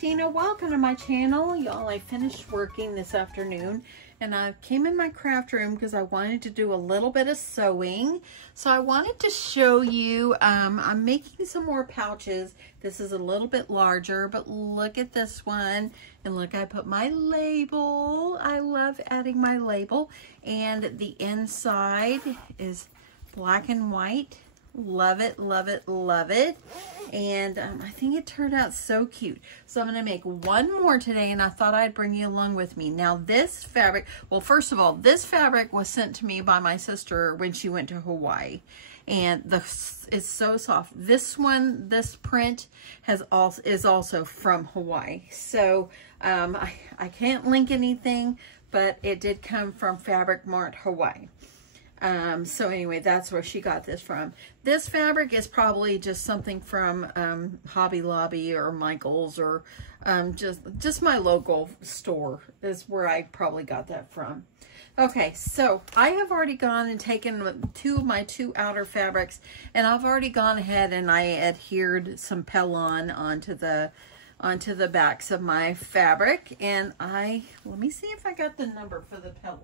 Deanna. Welcome to my channel. Y'all, I finished working this afternoon and I came in my craft room because I wanted to do a little bit of sewing. So I wanted to show you, I'm making some more pouches. This is a little bit larger, but look at this one. And look, I put my label. I love adding my label. And the inside is black and white. Love it, love it, love it. And I think it turned out so cute. So I'm going to make one more today, and I thought I'd bring you along with me. Now this fabric, well, first of all, this fabric was sent to me by my sister when she went to Hawaii. And it's so soft. This one, this print is also from Hawaii. So I can't link anything, but it did come from Fabric Mart Hawaii. So anyway, that's where she got this from. This fabric is probably just something from Hobby Lobby or Michael's, or just my local store is where I probably got that from. Okay, so I have already gone and taken two of my outer fabrics, and I've already gone ahead and I adhered some Pellon onto the backs of my fabric. And let me see if I got the number for the Pellon.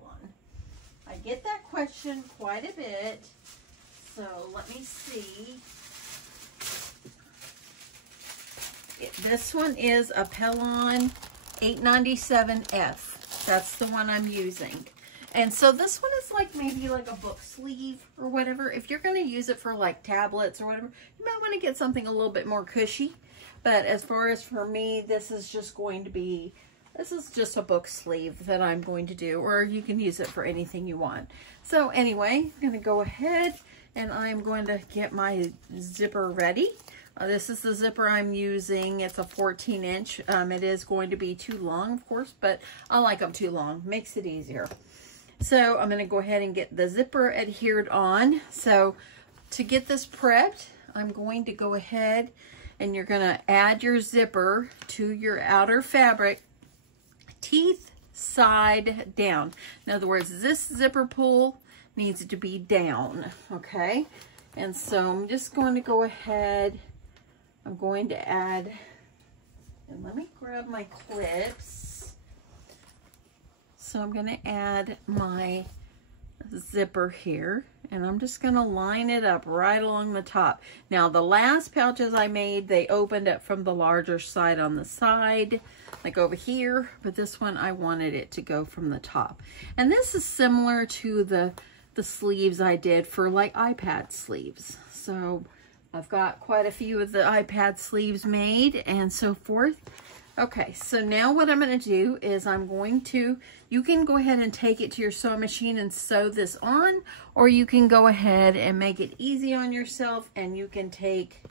I get that question quite a bit, so let me see. This one is a Pellon 897F. That's the one I'm using. And so this one is like maybe like a book sleeve or whatever. If you're going to use it for like tablets or whatever, you might want to get something a little bit more cushy. But as far as for me, this is just a book sleeve that I'm going to do, or you can use it for anything you want. So anyway, I'm going to go ahead and I'm going to get my zipper ready. This is the zipper I'm using. It's a 14-inch. It is going to be too long, of course, but I like them too long. Makes it easier. So I'm going to go ahead and get the zipper adhered on. So to get this prepped, I'm going to go ahead and you're going to add your zipper to your outer fabric, teeth side down. In other words, this zipper pull needs to be down, okay? And so I'm just going to go ahead, I'm going to add, and let me grab my clips. So I'm going to add my zipper here, and I'm just going to line it up right along the top. Now the last pouches I made, they opened up from the larger side on the side, like over here, but this one I wanted it to go from the top. And this is similar to the sleeves I did for like iPad sleeves. So I've got quite a few of the iPad sleeves made and so forth. Okay, so now what I'm going to do is you can go ahead and take it to your sewing machine and sew this on, or you can go ahead and make it easy on yourself and you can take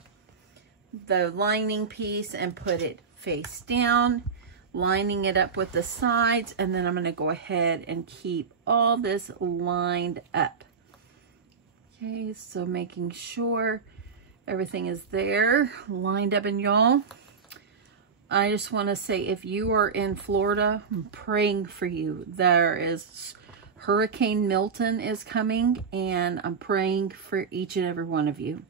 the lining piece and put it face down, lining it up with the sides, and then I'm going to go ahead and keep all this lined up. Okay, so making sure everything is there, lined up. And y'all, I just want to say, if you are in Florida, I'm praying for you. There is Hurricane Milton is coming, and I'm praying for each and every one of you.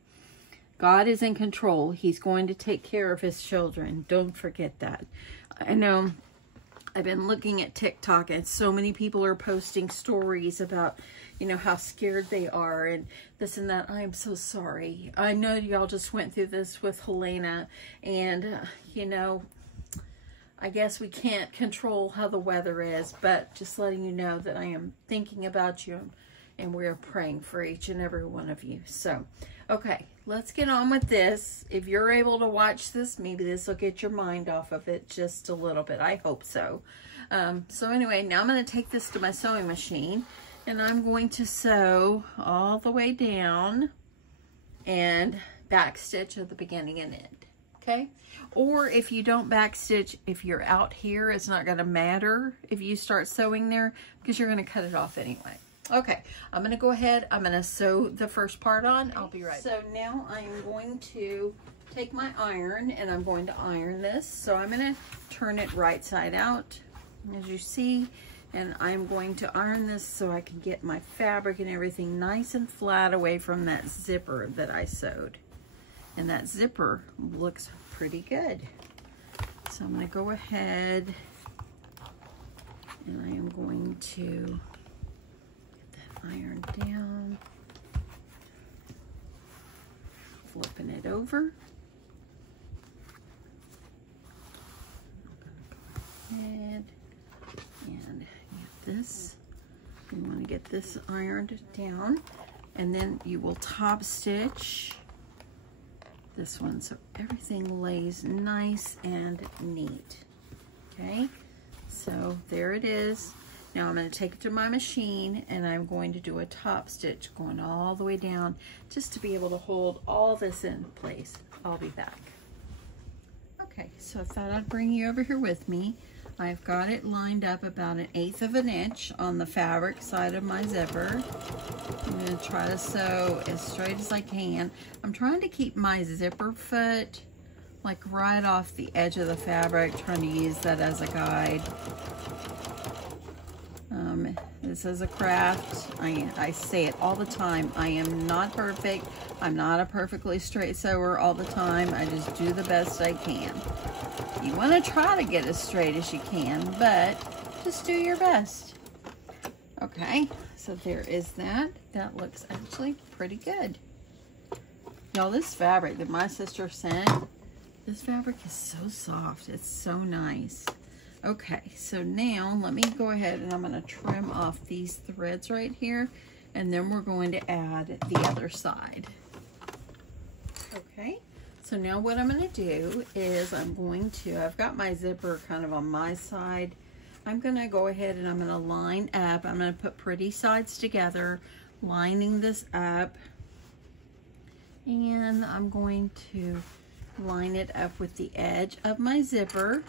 God is in control. He's going to take care of his children. Don't forget that. I know I've been looking at TikTok and so many people are posting stories about, you know, how scared they are and this and that. I am so sorry. I know y'all just went through this with Helena, and, you know, I guess we can't control how the weather is, but just letting you know that I am thinking about you and we're praying for each and every one of you. So, okay, let's get on with this. If you're able to watch this, maybe this will get your mind off of it just a little bit. I hope so. So anyway, now I'm going to take this to my sewing machine and I'm going to sew all the way down and back stitch at the beginning and end. Okay, or if you don't back stitch, if you're out here, it's not going to matter if you start sewing there because you're going to cut it off anyway. Okay, I'm going to go ahead, I'm going to sew the first part on. I'll be right back. So now I'm going to take my iron and I'm going to iron this. So I'm going to turn it right side out, as you see, and I'm going to iron this so I can get my fabric and everything nice and flat away from that zipper that I sewed. And that zipper looks pretty good. So I'm going to go ahead and I am going to get that iron down, flipping it over. I'm going to go ahead and get this. You want to get this ironed down, and then you will top stitch this one so everything lays nice and neat. Okay, so there it is. Now I'm going to take it to my machine and I'm going to do a top stitch going all the way down just to be able to hold all this in place. I'll be back. Okay, so I thought I'd bring you over here with me. I've got it lined up about 1/8 of an inch on the fabric side of my zipper. I'm going to try to sew as straight as I can. I'm trying to keep my zipper foot like right off the edge of the fabric, trying to use that as a guide. This is a craft. I say it all the time. I am not perfect. I'm not a perfectly straight sewer all the time. I just do the best I can. You want to try to get as straight as you can, but just do your best. Okay, so there is that. That looks actually pretty good. Y'all, this fabric that my sister sent, this fabric is so soft. It's so nice. Okay, so now let me go ahead and I'm going to trim off these threads right here, and then we're going to add the other side. Okay, so now what I'm going to do is I've got my zipper kind of on my side. I'm going to go ahead and I'm going to line up. I'm going to put pretty sides together, lining this up, and I'm going to line it up with the edge of my zipper.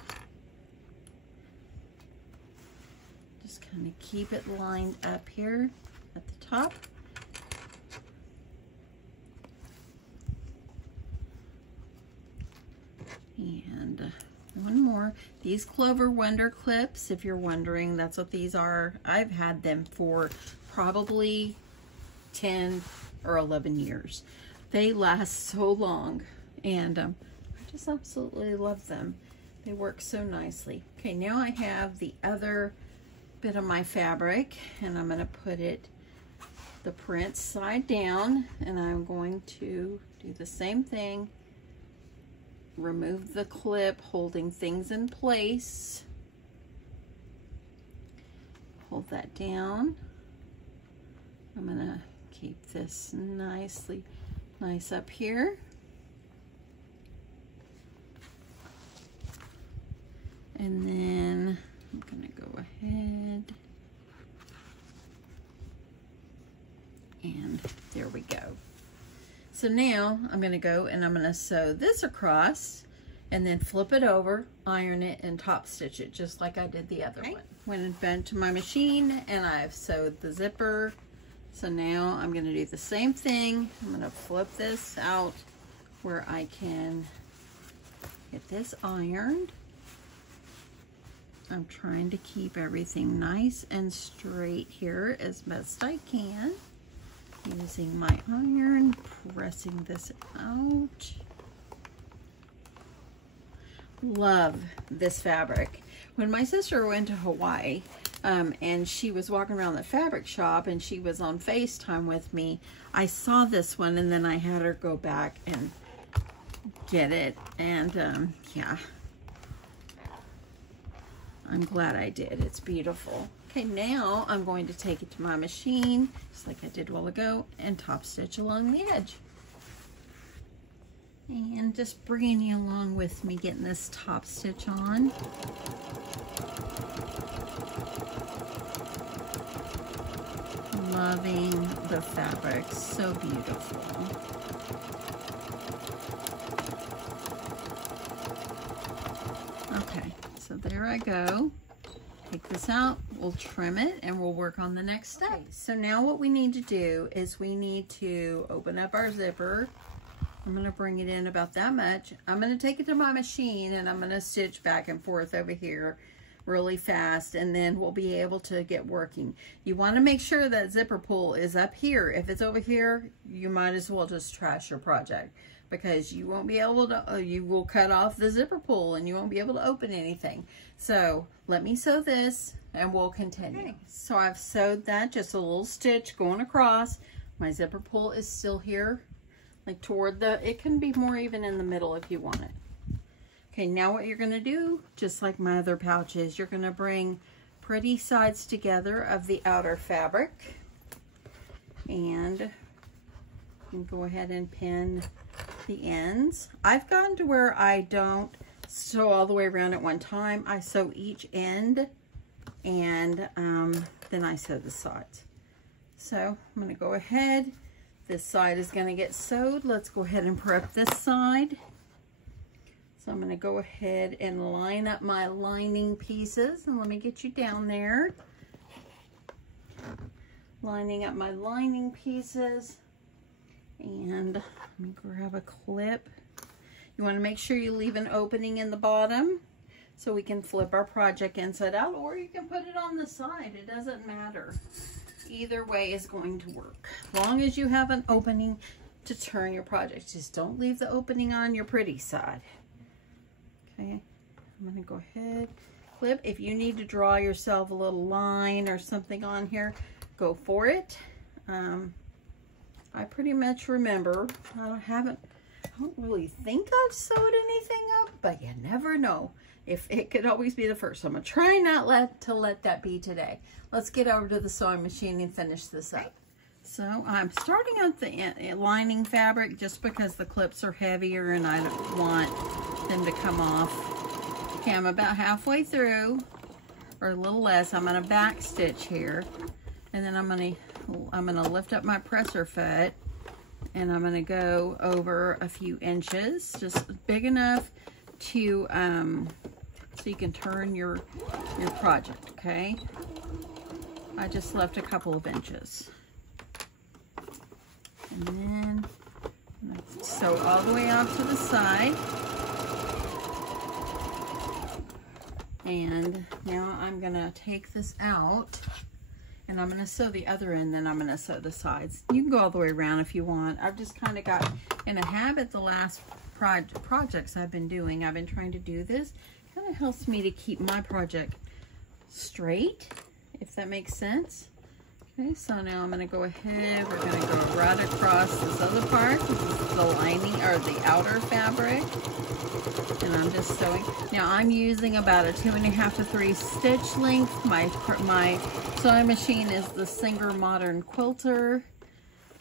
Just kind of keep it lined up here at the top. And one more. These Clover Wonder clips, if you're wondering, that's what these are. I've had them for probably 10 or 11 years. They last so long, and I just absolutely love them. They work so nicely. Okay, now I have the other bit of my fabric, and I'm going to put it the print side down, and I'm going to do the same thing. Remove the clip holding things in place. Hold that down. I'm going to keep this nice up here. And then I'm going to go ahead and there we go. So now I'm going to go and I'm going to sew this across and then flip it over, iron it, and top stitch it just like I did the other one. Went back to my machine and I've sewed the zipper. So now I'm going to do the same thing. I'm going to flip this out where I can get this ironed. I'm trying to keep everything nice and straight here as best I can. Using my iron, pressing this out. Love this fabric. When my sister went to Hawaii, and she was walking around the fabric shop and she was on FaceTime with me, I saw this one and then I had her go back and get it. And yeah, I'm glad I did. It's beautiful. Okay, now I'm going to take it to my machine, just like I did a while ago, and top stitch along the edge. And just bringing you along with me, getting this top stitch on. Loving the fabric, so beautiful. Okay, so there I go. Take this out, we'll trim it, and we'll work on the next step. Okay, so now what we need to do is we need to open up our zipper. I'm going to bring it in about that much. I'm going to take it to my machine and I'm going to stitch back and forth over here. really fast, and then we'll be able to get working. You want to make sure that zipper pull is up here. If it's over here, you might as well just trash your project, because you won't be able to, you will cut off the zipper pull and you won't be able to open anything. So let me sew this and we'll continue. Okay. So I've sewed that, just a little stitch going across. My zipper pull is still here, like toward the, it can be more even in the middle if you want it. Okay, now what you're gonna do, just like my other pouches, you're gonna bring pretty sides together of the outer fabric, and you can go ahead and pin the ends. I've gotten to where I don't sew all the way around at one time. I sew each end, and then I sew the sides. So I'm gonna go ahead, this side is gonna get sewed. Let's go ahead and prep this side. So I'm going to go ahead and line up my lining pieces, and let me get you down there. Lining up my lining pieces, and let me grab a clip. You want to make sure you leave an opening in the bottom so we can flip our project inside out, or you can put it on the side. It doesn't matter. Either way is going to work. As long as you have an opening to turn your project. Just don't leave the opening on your pretty side. Okay, I'm going to go ahead, clip. If you need to draw yourself a little line or something on here, go for it. I pretty much remember, I don't really think I've sewed anything up, but you never know. If it could always be the first. So I'm going to try not to let that be today. Let's get over to the sewing machine and finish this up. So I'm starting out the lining fabric just because the clips are heavier and I don't want them to come off. Okay, I'm about halfway through, or a little less. I'm gonna back stitch here, and then I'm gonna lift up my presser foot, and I'm gonna go over a few inches, just big enough to so you can turn your project. Okay, I just left a couple of inches. And then sew all the way off to the side. And now I'm gonna take this out, and I'm gonna sew the other end, then I'm gonna sew the sides. You can go all the way around if you want. I've just kind of got in a habit the last projects I've been doing. I've been trying to do this. Kind of helps me to keep my project straight, if that makes sense. Okay, so now I'm going to go ahead, we're going to go right across this other part. This is the lining, or the outer fabric. And I'm just sewing. Now I'm using about a 2.5 to 3 stitch length. My sewing machine is the Singer Modern Quilter.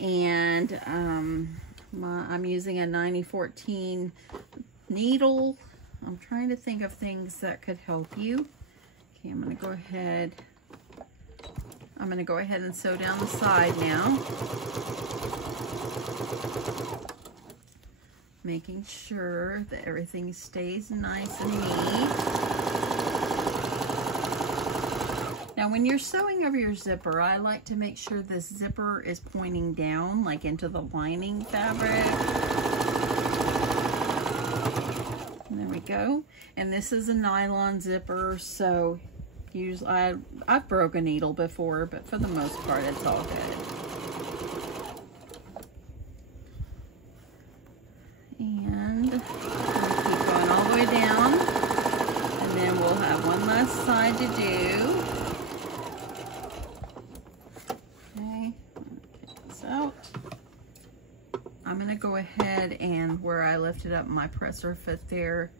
And I'm using a 9014 needle. I'm trying to think of things that could help you. Okay, I'm going to go ahead. I'm going to go ahead and sew down the side now. Making sure that everything stays nice and neat. Now when you're sewing over your zipper, I like to make sure this zipper is pointing down, like into the lining fabric. And there we go. And this is a nylon zipper, so usually I've broke a needle before, but for the most part it's all good. And keep going all the way down, and then we'll have one last side to do. Okay, get this out. I'm going to go ahead and where I lifted up my presser foot there,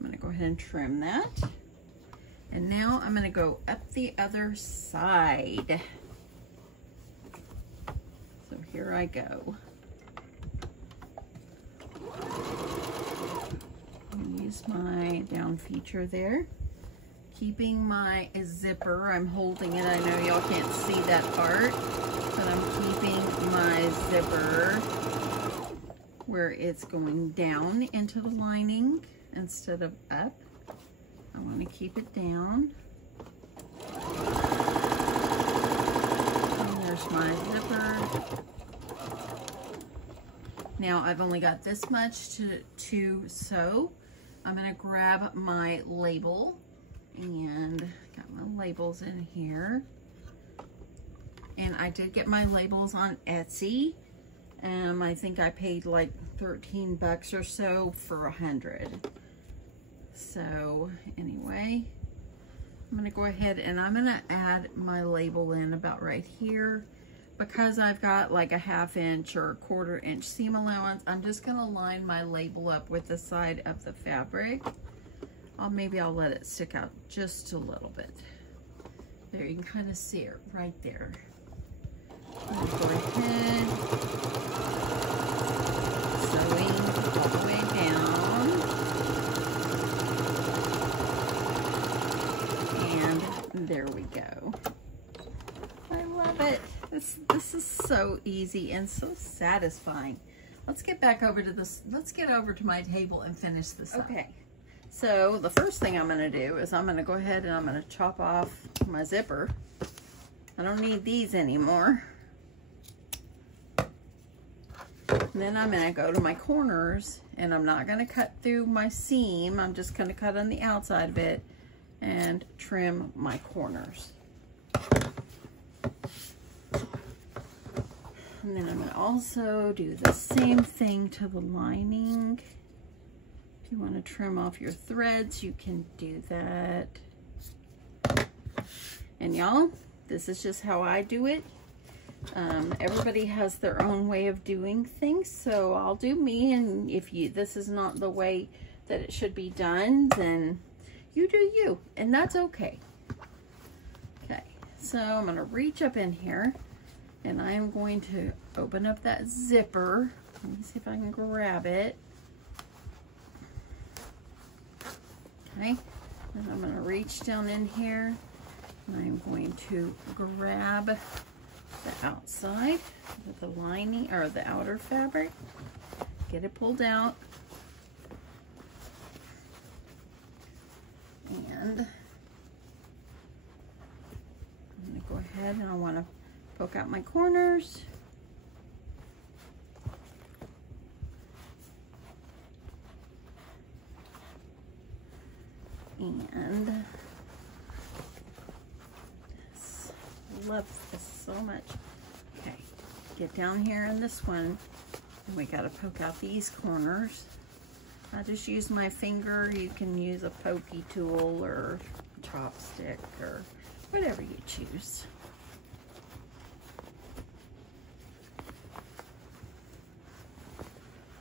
I'm going to go ahead and trim that. And now I'm going to go up the other side. So here I go. Use my down feature there. Keeping my zipper, I'm holding it. I know y'all can't see that part, but I'm keeping my zipper where it's going down into the lining instead of up. I want to keep it down. And there's my zipper. Now I've only got this much to sew. I'm going to grab my label, And got my labels in here. And I did get my labels on Etsy. I think I paid like 13 bucks or so for 100. So anyway, I'm gonna go ahead and I'm gonna add my label in about right here. Because I've got like a 1/2 inch or 1/4 inch seam allowance, I'm just gonna line my label up with the side of the fabric. Maybe I'll let it stick out just a little bit. There, you can kind of see it right there. I'm gonna go ahead, sewing all the way down. And there we go. I love it. This is so easy and so satisfying. Let's get back over to this. Let's get over to my table and finish this up. Okay. So the first thing I'm going to do is I'm going to go ahead and I'm going to chop off my zipper. I don't need these anymore. And then I'm going to go to my corners and I'm not going to cut through my seam. I'm just going to cut on the outside of it and trim my corners. And then I'm going to also do the same thing to the lining. If you want to trim off your threads, you can do that. And y'all, this is just how I do it. Everybody has their own way of doing things, so I'll do me, and if this is not the way that it should be done, then you do you, and that's okay. Okay, so I'm going to reach up in here. And I am going to open up that zipper. Let me see if I can grab it. Okay, and I'm going to reach down in here. And I'm going to grab the outside with the lining, or the outer fabric. Get it pulled out. And I'm going to go ahead and I want to poke out my corners. And love this so much. Okay, get down here in this one and we got to poke out these corners. I just use my finger. You can use a pokey tool or chopstick or whatever you choose.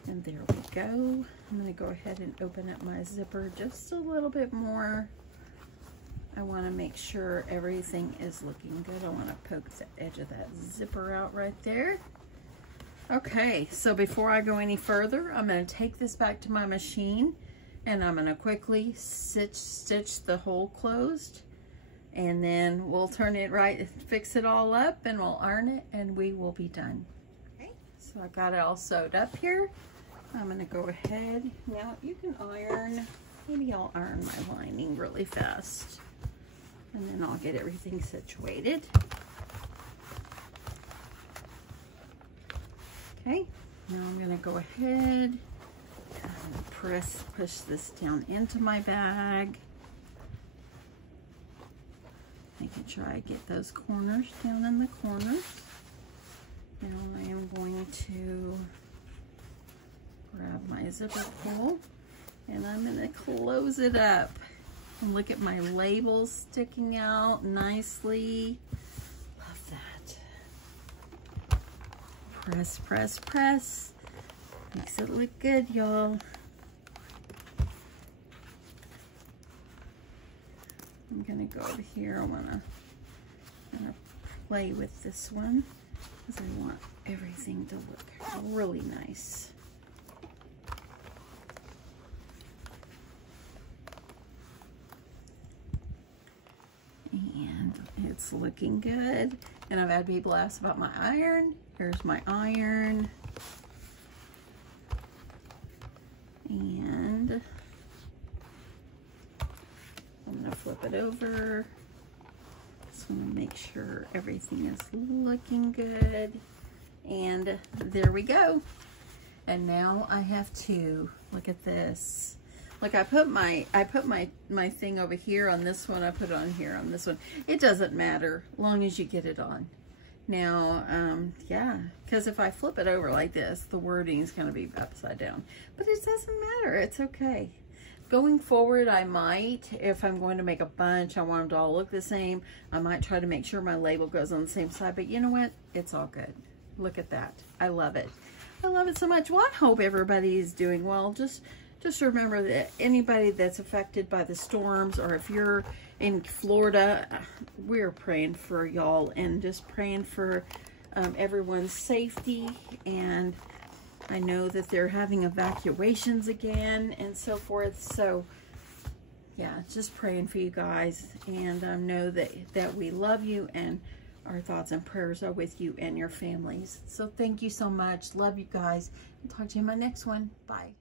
And there we go. I'm going to go ahead and open up my zipper just a little bit more. I want to make sure everything is looking good. I want to poke the edge of that zipper out right there. Okay, so before I go any further, I'm going to take this back to my machine and I'm going to quickly stitch the hole closed, and then we'll turn it right, fix it all up, and we'll iron it, and we will be done. Okay, so I got it all sewed up here. I'm going to go ahead. Now you can iron, maybe I'll iron my lining really fast, and then I'll get everything situated. Okay, now I'm going to go ahead and push this down into my bag. Making sure I get those corners down in the corners. Now I am going to grab my zipper pull and I'm going to close it up. And look at my labels sticking out nicely. Love that. Press, press, press. Makes it look good, y'all. I'm gonna go over here. I'm gonna play with this one because I want everything to look really nice. And it's looking good. And I've had people ask about my iron. Here's my iron. And I'm going to flip it over. Just want to make sure everything is looking good. And there we go. And now I have to, look at this. Like I put my thing over here on this one. I put it on here on this one. It doesn't matter, as long as you get it on. Now, yeah, because if I flip it over like this, the wording is going to be upside down. But it doesn't matter. It's okay. Going forward, I might, if I'm going to make a bunch, I want them to all look the same, I might try to make sure my label goes on the same side. But you know what? It's all good. Look at that. I love it. I love it so much. Well, I hope everybody is doing well. Just remember that anybody that's affected by the storms, or if you're in Florida, we're praying for y'all and just praying for everyone's safety. And I know that they're having evacuations again and so forth. So yeah, just praying for you guys, and know that we love you, and our thoughts and prayers are with you and your families. So thank you so much. Love you guys. I'll talk to you in my next one. Bye.